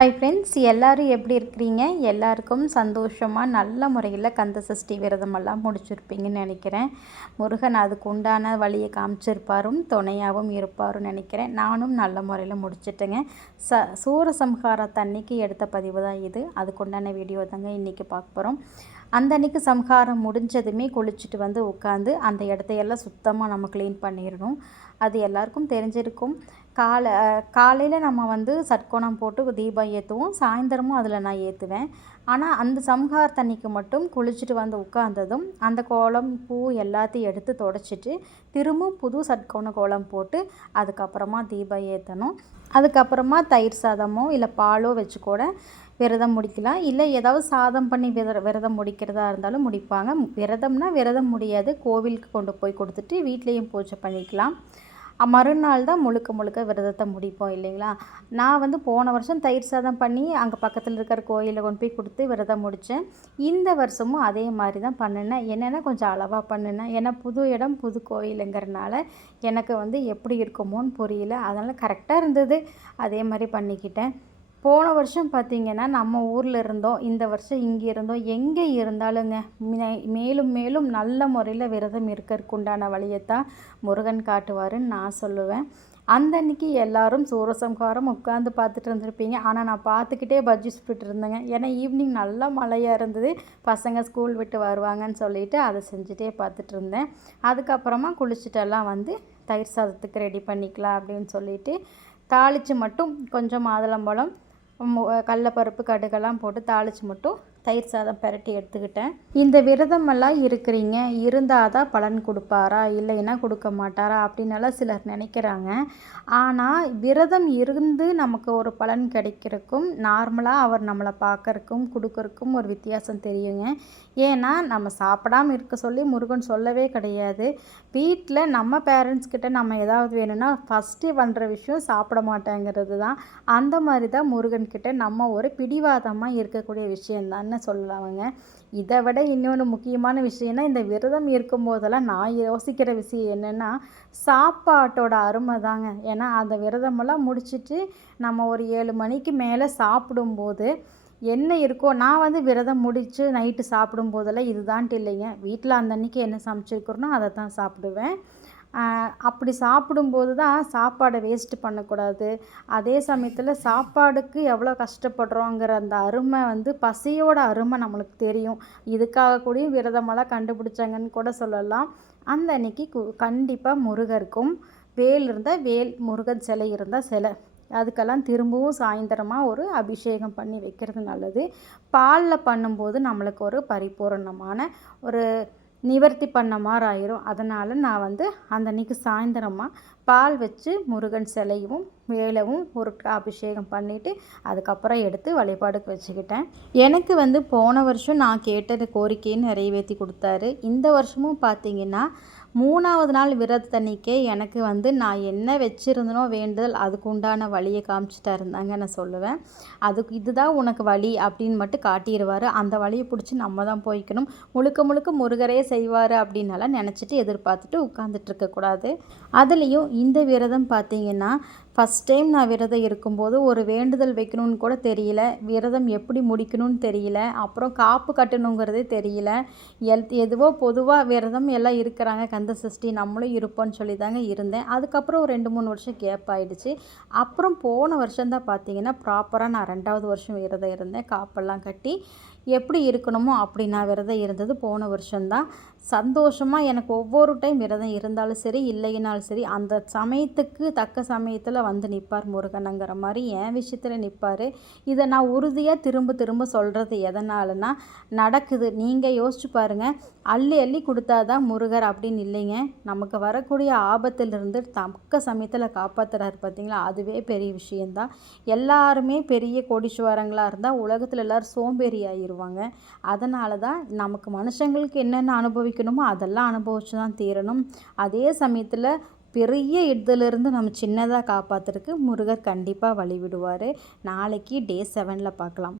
Hi friends, எல்லோரும் எப்படி இருக்கிறீங்க? எல்லாருக்கும் சந்தோஷமாக நல்ல முறையில் கந்த சஷ்டி விரதமெல்லாம் முடிச்சிருப்பீங்கன்னு நினைக்கிறேன். முருகன் அதுக்கு உண்டான வழியை காமிச்சிருப்பாரும், துணையாகவும் இருப்பாருன்னு நினைக்கிறேன். நானும் நல்ல முறையில் முடிச்சிட்டேங்க. சூரசம்ஹாரத்தன்னைக்கு எடுத்த பதிவு தான் இது. அதுக்கு உண்டான வீடியோ தாங்க இன்றைக்கி பார்க்க போகிறோம். அந்த அன்றைக்கி சம்ஹாரம் முடிஞ்சதுமே குளிச்சுட்டு வந்து உட்காந்து அந்த இடத்தையெல்லாம் சுத்தமாக நம்ம க்ளீன் பண்ணிடணும். அது எல்லாருக்கும் தெரிஞ்சிருக்கும். காலையில் நம்ம வந்து சட்கோணம் போட்டு தீபம் ஏற்றுவோம். சாயந்தரமும் அதில் நான் ஏற்றுவேன். ஆனால் அந்த சம்ஹாரத்தன்னைக்கு மட்டும் குளிச்சுட்டு வந்து உட்காந்ததும் அந்த கோலம் பூ எல்லாத்தையும் எடுத்து தொடச்சிட்டு திரும்பவும் புது சட்கோண கோலம் போட்டு அதுக்கப்புறமா தீபம் ஏற்றணும். அதுக்கப்புறமா தயிர் சாதமோ இல்லை பாலோ வச்சு கூட விரதம் முடிக்கலாம். இல்லை ஏதாவது சாதம் பண்ணி விரதம் முடிக்கிறதா இருந்தாலும் முடிப்பாங்க. விரதம்னா விரதம் முடியாது, கோவிலுக்கு கொண்டு போய் கொடுத்துட்டு வீட்லேயும் பூஜை பண்ணிக்கலாம். மறுநாள் தான் முழுக்க விரதத்தை முடிப்போம் இல்லைங்களா. நான் வந்து போன வருஷம் தயிர் சாதம் பண்ணி அங்கே பக்கத்தில் இருக்கிற கோயிலில் கொண்டு போய் கொடுத்து விரதம் முடித்தேன். இந்த வருஷமும் அதே மாதிரி தான் பண்ணினேன். என்னென்னா கொஞ்சம் அளவாக பண்ணினேன். ஏன்னா புது இடம் புது கோயிலுங்கிறனால எனக்கு வந்து எப்படி இருக்குமோன்னு புரியல. அதனால் கரெக்டாக இருந்தது, அதே மாதிரி பண்ணிக்கிட்டேன். போன வருஷம் பார்த்திங்கன்னா நம்ம ஊரில் இருந்தோம், இந்த வருஷம் இங்கே இருந்தோம். எங்கே இருந்தாலுங்க மேலும் மேலும் நல்ல முறையில் விரதம் இருக்கிறதுக்கு உண்டான வழியைத்தான் முருகன் காட்டுவாருன்னு நான் சொல்லுவேன். அந்த அன்றைக்கி எல்லோரும் சூரசம்ஹாரம் உட்காந்து பார்த்துட்டு இருந்திருப்பீங்க. ஆனால் நான் பார்த்துக்கிட்டே பஜ்ஜி சுட்டுட்டு இருந்தேங்க. ஏன்னா ஈவினிங் நல்லா மழையாக இருந்தது, பசங்க ஸ்கூல் விட்டு வருவாங்கன்னு சொல்லிவிட்டு அதை செஞ்சுட்டே பார்த்துட்டு இருந்தேன். அதுக்கப்புறமா குளிச்சுட்டெல்லாம் வந்து தயிர் சாதத்துக்கு ரெடி பண்ணிக்கலாம் அப்படின்னு சொல்லிவிட்டு தாளித்து மட்டும் கொஞ்சம் மாதுளம்பழம் கடலைப்பருப்பு கடுகெல்லாம் போட்டு தாளித்து மட்டும் தயிர் சாதம் பெரட்டி எடுத்துக்கிட்டேன். இந்த விரதமெல்லாம் இருக்கிறீங்க, இருந்தால் தான் பலன் கொடுப்பாரா இல்லைன்னா கொடுக்க மாட்டாரா அப்படின்னெல்லாம் சிலர் நினைக்கிறாங்க. ஆனால் விரதம் இருந்து நமக்கு ஒரு பலன் கிடைக்கிறதுக்கும் நார்மலாக அவர் நம்மளை பார்க்கறக்கும் கொடுக்கறக்கும் ஒரு வித்தியாசம் தெரியுங்க. ஏன்னா நம்ம சாப்பிடாமல் இருக்க சொல்லி முருகன் சொல்லவே கிடையாது. வீட்டில் நம்ம பேரண்ட்ஸ்கிட்ட நம்ம ஏதாவது வேணும்னா ஃபஸ்ட்டு பண்ணுற விஷயம் சாப்பிட மாட்டேங்கிறது தான். அந்த மாதிரி தான் முருகன்கிட்ட நம்ம ஒரு பிடிவாதமாக இருக்கக்கூடிய விஷயந்தான் சொல்லலாமுங்க. இதை விட இன்னொன்று முக்கியமான விஷயம்னா, இந்த விரதம் இருக்கும்போதெல்லாம் நான் யோசிக்கிற விஷயம் என்னென்னா சாப்பாட்டோட அருமை தாங்க. ஏன்னா அந்த விரதமெல்லாம் முடிச்சுட்டு நம்ம ஒரு 7 மணிக்கு மேலே சாப்பிடும்போது என்ன இருக்கோ, நான் வந்து விரதம் முடித்து நைட்டு சாப்பிடும்போதெல்லாம் இதுதான்ட்டு இல்லைங்க. வீட்டில் அந்த அன்றைக்கி என்ன சமைச்சிருக்கிறோனோ அதை தான் சாப்பிடுவேன். அப்படி சாப்பிடும்போது தான் சாப்பாடை வேஸ்ட்டு பண்ணக்கூடாது. அதே சமயத்தில் சாப்பாடுக்கு எவ்வளோ கஷ்டப்படுறோங்கிற அந்த அருமை வந்து பசியோட அருமை நம்மளுக்கு தெரியும். இதுக்காக கூட விரதமெல்லாம் கண்டுபிடிச்சாங்கன்னு கூட சொல்லலாம். அந்த அன்னைக்கு கண்டிப்பாக முருகருக்கும் வேல் இருந்தால் வேல், முருகன் சிலை இருந்தால் சிலை, அதுக்கெல்லாம் திரும்பவும் சாயந்தரமாக ஒரு அபிஷேகம் பண்ணி வைக்கிறது நல்லது. பாலில் பண்ணும்போது நம்மளுக்கு ஒரு பரிபூரணமான ஒரு நிவர்த்தி பண்ண மாதிரி ஆயிரும். அதனால் நான் வந்து அந்த அன்றைக்கி சாயந்தரமாக பால் வச்சு முருகன் சிலையும் வேலவும் ஒரு அபிஷேகம் பண்ணிவிட்டு அதுக்கப்புறம் எடுத்து வழிபாடுக்கு வச்சுக்கிட்டேன். எனக்கு வந்து போன வருஷம் நான் கேட்டது கோரிக்கைன்னு நிறைவேற்றி கொடுத்தாரு. இந்த வருஷமும் பார்த்திங்கன்னா 3வது நாள் விரதத்தன்னைக்கே எனக்கு வந்து நான் என்ன வச்சுருந்தனோ வேண்டுதல் அதுக்கு உண்டான வழியை காமிச்சிட்டாருந்தாங்க நான் சொல்லுவேன். அதுக்கு இதுதான் உனக்கு வழி அப்படின்னு மட்டும் காட்டிடுவார். அந்த வழியை பிடிச்சி நம்ம தான் போய்க்கணும். முழுக்க முருகரே செய்வார் அப்படின்னலாம் நினச்சிட்டு எதிர்பார்த்துட்டு உட்காந்துட்டு இருக்கக்கூடாது. அதுலேயும் இந்த விரதம் பார்த்திங்கன்னா ஃபஸ்ட் டைம் நான் விரதம் இருக்கும்போது ஒரு வேண்டுதல் வைக்கணும்னு கூட தெரியல, விரதம் எப்படி முடிக்கணும்னு தெரியல, அப்புறம் காப்பு கட்டணுங்கிறதே தெரியல. எதுவோ பொதுவாக விரதம் எல்லாம் இருக்கிறாங்க கந்த சஷ்டி நம்மளும் இருப்போம்னு சொல்லி தாங்க இருந்தேன். அதுக்கப்புறம் ஒரு 2-3 வருஷம் கேப் ஆகிடுச்சு. அப்புறம் போன வருஷம்தான் பார்த்திங்கன்னா ப்ராப்பராக நான் 2வது வருஷம் விரதம் இருந்தேன். காப்பெல்லாம் கட்டி எப்படி இருக்கணுமோ அப்படி நான் விரதம் இருந்தது போன வருஷம்தான். சந்தோஷமாக எனக்கு ஒவ்வொரு டைம் விரதம் இருந்தாலும் சரி இல்லைனாலும் சரி அந்த சமயத்துக்கு தக்க சமயத்தில் வந்து நிற்பார் முருகனுங்கிற மாதிரி என் விஷயத்தில் நிற்பார். இதை நான் உறுதியாக திரும்ப சொல்கிறது எதனாலனா நடக்குது. நீங்கள் யோசிச்சு பாருங்கள், அள்ளி கொடுத்தாதான் முருகர் அப்படின்னு இல்லைங்க. நமக்கு வரக்கூடிய ஆபத்திலிருந்து தக்க சமயத்தில் காப்பாற்றுறாரு பார்த்தீங்களா, அதுவே பெரிய விஷயந்தான். எல்லாருமே பெரிய கோடீஸ்வரங்களாக இருந்தால் உலகத்தில் எல்லோரும் சோம்பேறி ஆயிடுவாங்க. அதனால தான் நமக்கு மனுஷங்களுக்கு என்னென்ன அனுபவிக்கணுமோ அதெல்லாம் அனுபவிச்சு தான் தீரணும். அதே சமயத்தில் பெரிய இதிலிருந்து நம்ம சின்னதாக காப்பாற்றுறதுக்கு முருகர் கண்டிப்பாக வழி விடுவார். நாளைக்கு டே 7ல் பார்க்கலாம்.